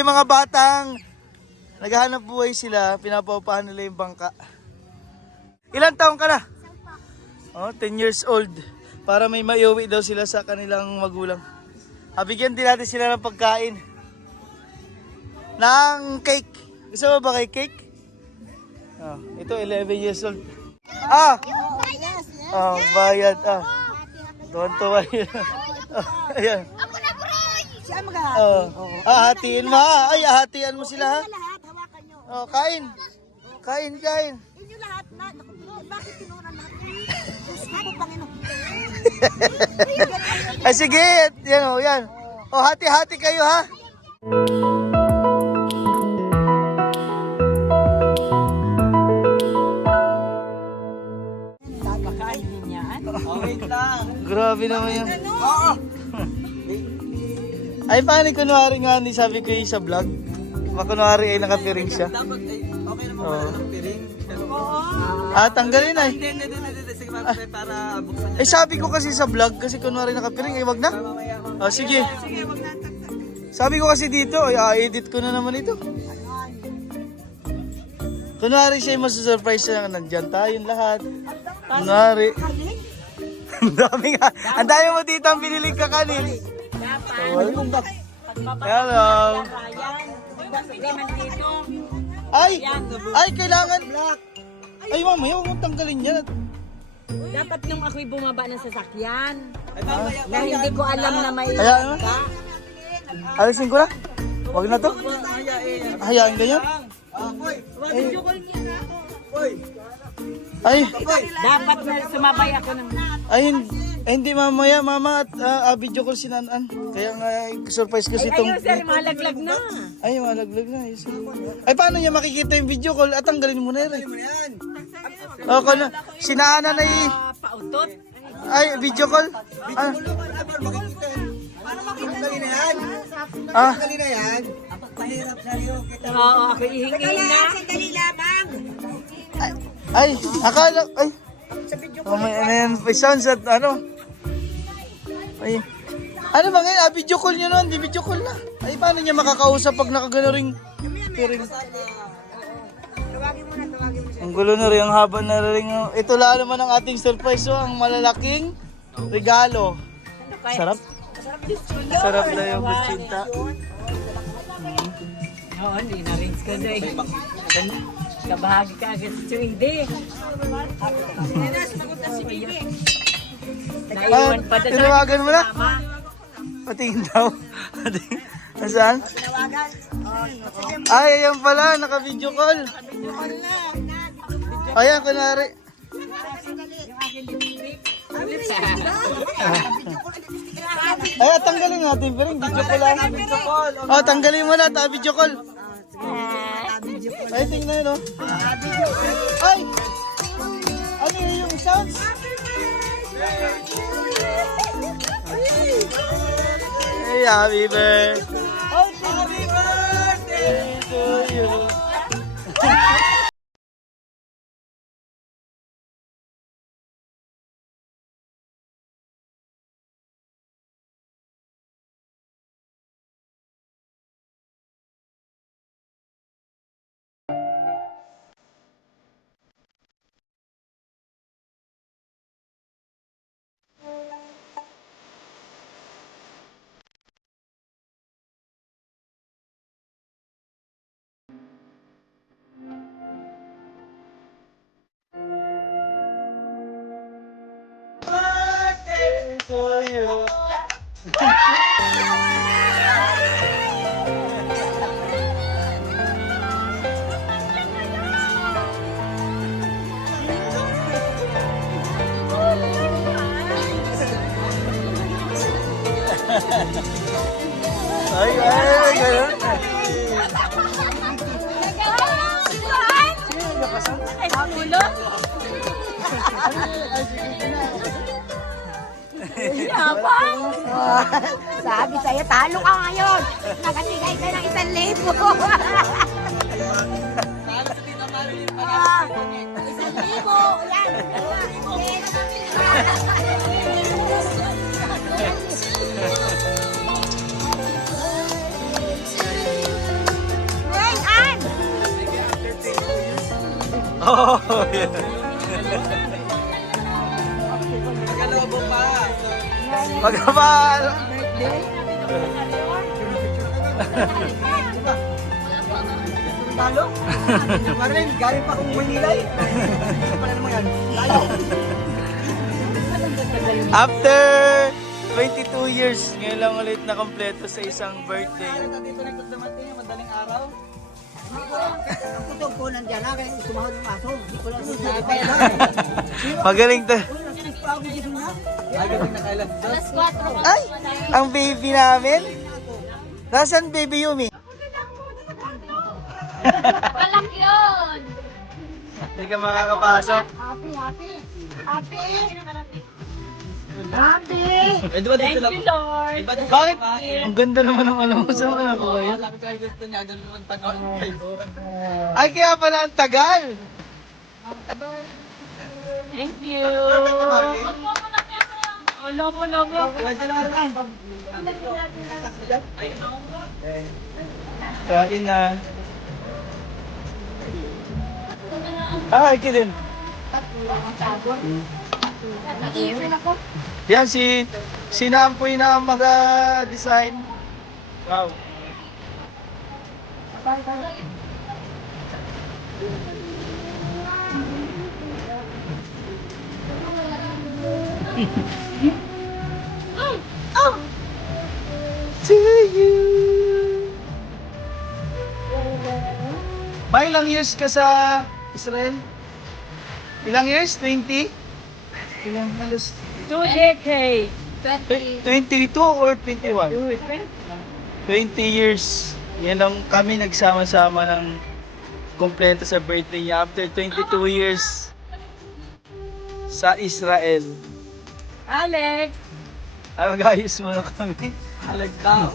yung mga batang naghahanap buhay sila, pinapaupahan nila yung bangka. Ilan taong ka na? Oh, 10 years old. Para may maiuwi daw sila sa kanilang magulang. Bigyan din natin sila ng pagkain. Ng cake. Gusto mo ba kay cake? Oh, ito 11 years old. Bayad. Tuwan-tuwa yun. Ayan. Ako na, Broy! Siya maghahati. Hatiin mo ha. Ay, hatian mo sila ha. Lahat, hawakan nyo. Kain. Kain. Inyo lahat na. Naku, Broy, bakit tinuran lahat? Diyos ko, Panginoon. Ay, sige. Yan. Hati-hati kayo ha. Wait lang. Grabe naman yan. Ay, paano kunwari nga ni sabi ko yung sa vlog? Kunwari ay nakapiring siya. Dapat ay okay naman wala ng piring. Tanggalin ay. Hindi. Sige para buksan niya. Sabi ko kasi sa vlog, kasi kunwari nakapiring, wag na. Sige. Sige, wag na tagtag. Sabi ko kasi dito, edit ko na naman ito. Kunwari siya yung masusurprise siya, nandyan tayong lahat. Kunwari. Ang dami mo dito ang biniling kakanin. Hello. Ay, kailangan. Ay, mamaya, huwag mong tanggalin yan. Dapat nung ako'y bumaba ng sasakyan, Ay mamaya. na hindi ko alam na may Hayaan mo. Alisin ko na. Wag na to. Hayaan ganyan. Ay, dapat na sumabay ako ng hindi mamaya, mama, at video call si Nanan. Kaya nga, surprise ko si Tom. ayun sir, malaglag na. Ay, malaglag na. Ay, paano niya makikita yung video call? At tanggalin mo na yun. Si Nanan ay, Pautot. video call. Dali na yan. Pahirap sa'yo. Oo, ako ihingi na. Sandali lamang. Ay, akala, ay. May ano yan, sounds at ano. Ay. Ano ba ngayon? Video call niya noon, di video call na. Ay, paano niya makakausap pag nakagano ring piring? Ang gulo na rin, ang haba na rin. Ito lang naman ang ating surprise, ang malalaking regalo. Sarap. Sarap na yung kutsinta. Oo, hindi na-rinse ko na eh. Kabahagi ka agad sa hindi. Naiwan pa doon. Tinawagan mo na? Patingin daw. Nasaan? Ay, ayan pala, naka-video call. Ayan, kunwari. Ay, tanggalin natin, pero video call lang. Tanggalin mo na, video call. Ay, tingnan yun, Ay! Ano yung sounds? Hey, happy birthday! Happy birthday to you! Birthday to you! Ay, ganun. Sabi sa'yo, talo ka ngayon. Nakatigay ka ng 1,000. 1,000, yan. Oh, yeah. Magalobo pa. Magkabal. Talo? Marin, galing pa kong Manila eh. Ano pala naman yan? Layo. After 22 years, ngayon lang ulit na kompleto sa isang birthday. Dito nagkakdamatay, madaling araw. Ang kutog ko nandiyan na, kaya sumahod ng aso. Hindi ko lang Magaling to. Magaling na kailan doon. Ay, ang baby namin. Nasaan baby Yumi? Balak yun! Hindi ka makakapasok. Eh, di ba dito lang? Lord! Bakit? Ang ganda naman ng alam mo sa mga ko. Sabi ko ay gusto niya, doon naman tanong. Ay, kaya pala ang tagal. Thank you! Lobo! Kain na. Ah, iki din. Yan si Nampoy na mag-design. Wow. To you. May ilang years ka sa Israel? Ilang years? 20? Ilang halos? 2 decades! 22 or 21? 20 years. Yan lang kami nagsama-sama ng kompleto sa birthday niya after 22 years sa Israel. Alex! Ay, mag-ayos muna kami. Halag daw.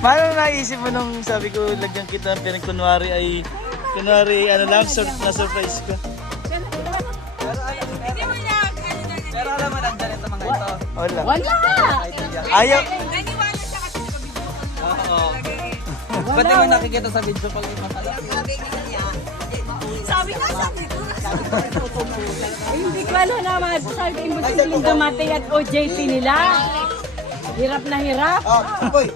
Paano naisip mo nung sabi ko lagyan kita ng pinagkunwari ano lang, na surprise ka? Pero alam mo, nandyan ito mga ito. Wala. Wala! Ayaw. Oo. Ba't mo nakikita sa video pag yung masala? Sabi ko. Hindi ko alam naman. Sabi ko, imposibleng dumating at OJT nila. Hirap na hirap. Oh, boy.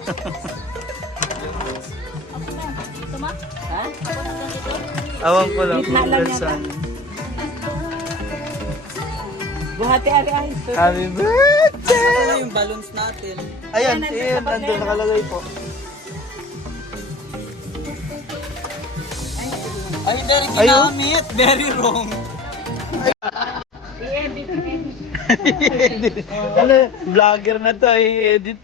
Ha? Awan ko lang. Gitna lang yan. Person. Buhati ari-ari. Happy birthday! Ito na yung balloons natin. Ayan, yun, nandun, nakalagay po. Ay, very ginamit. Very wrong. Ano, vlogger na to, i-edit.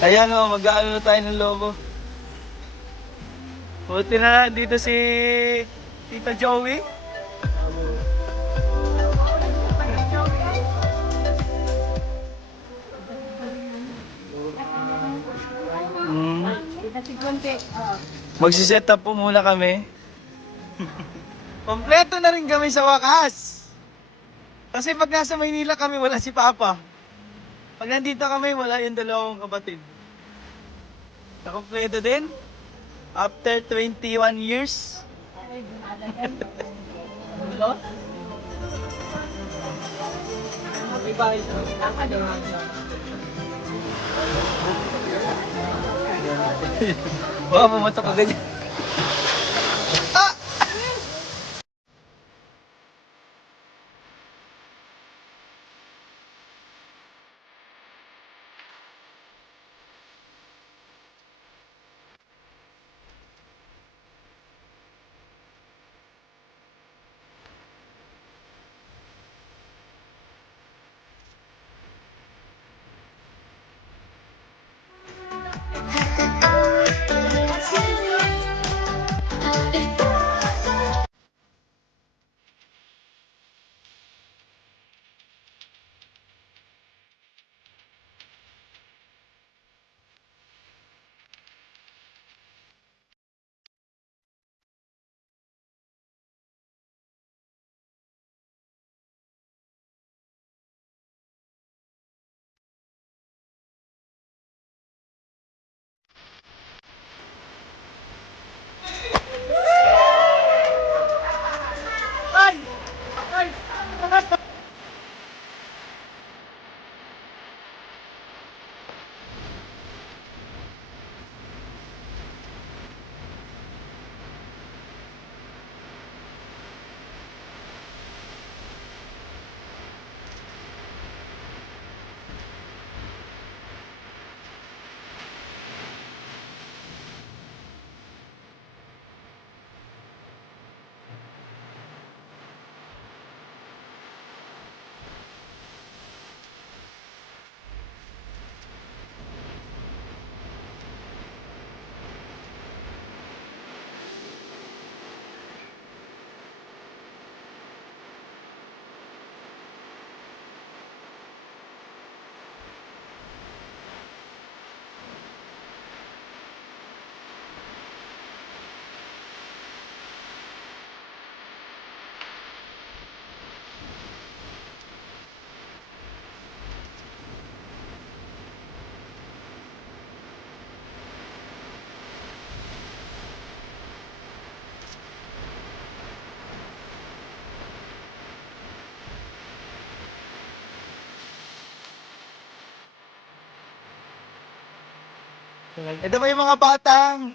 Ayan o, mag-aano na tayo ng lobo. Buti na dito si Tita Joey. Magsiset up po muna kami. Kompleto na rin kami sa wakas. Kasi pag nasa Maynila kami, wala si Papa. Pag nandito kami, wala yung dalawang kapatid. Nakompleto din. After 21 years. Wow, pumatok ka ganyan. Ito pa yung mga batang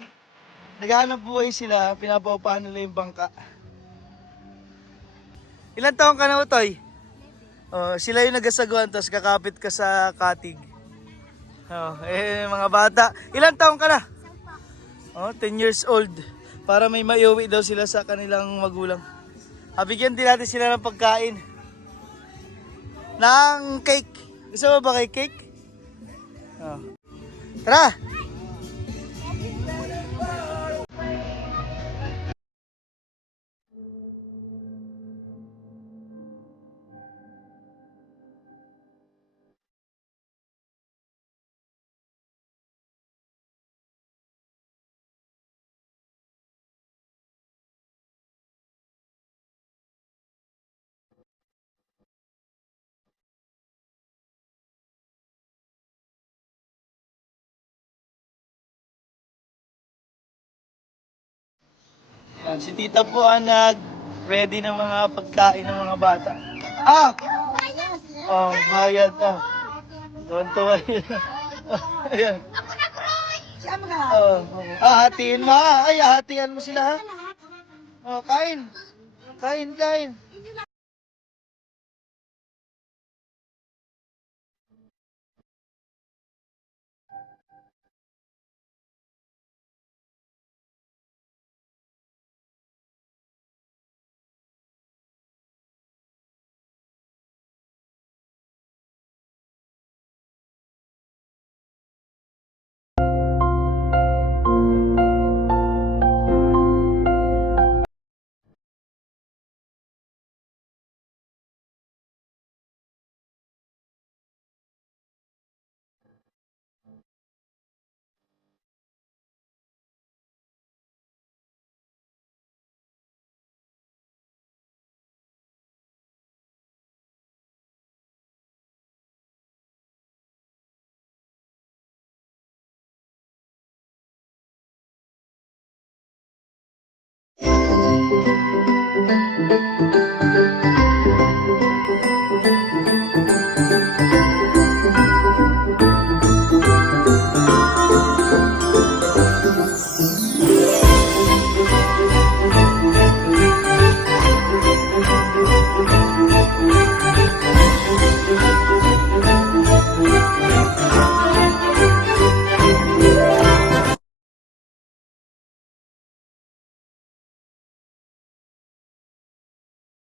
naghahanap buhay sila, pinapaupahan nila yung bangka. Ilan taong ka na, Utoy? Oh, sila yung nagasaguan, tapos kakapit ka sa katig. Oh, mga bata. Ilan taong ka na? Oh, 10 years old. Para may maiuwi daw sila sa kanilang magulang. Bigyan din natin sila ng pagkain. Ng cake. Gusto mo ba kay cake? Oh. Tara! Yan, si tita po ang nag-ready ng mga pagkain ng mga bata. Ah! Oh, bayad na. Tuwan-tuwa yun. Ayan. Hatiin mo ha. Ay, hatian mo sila ha. Oh, kain. Kain, kain.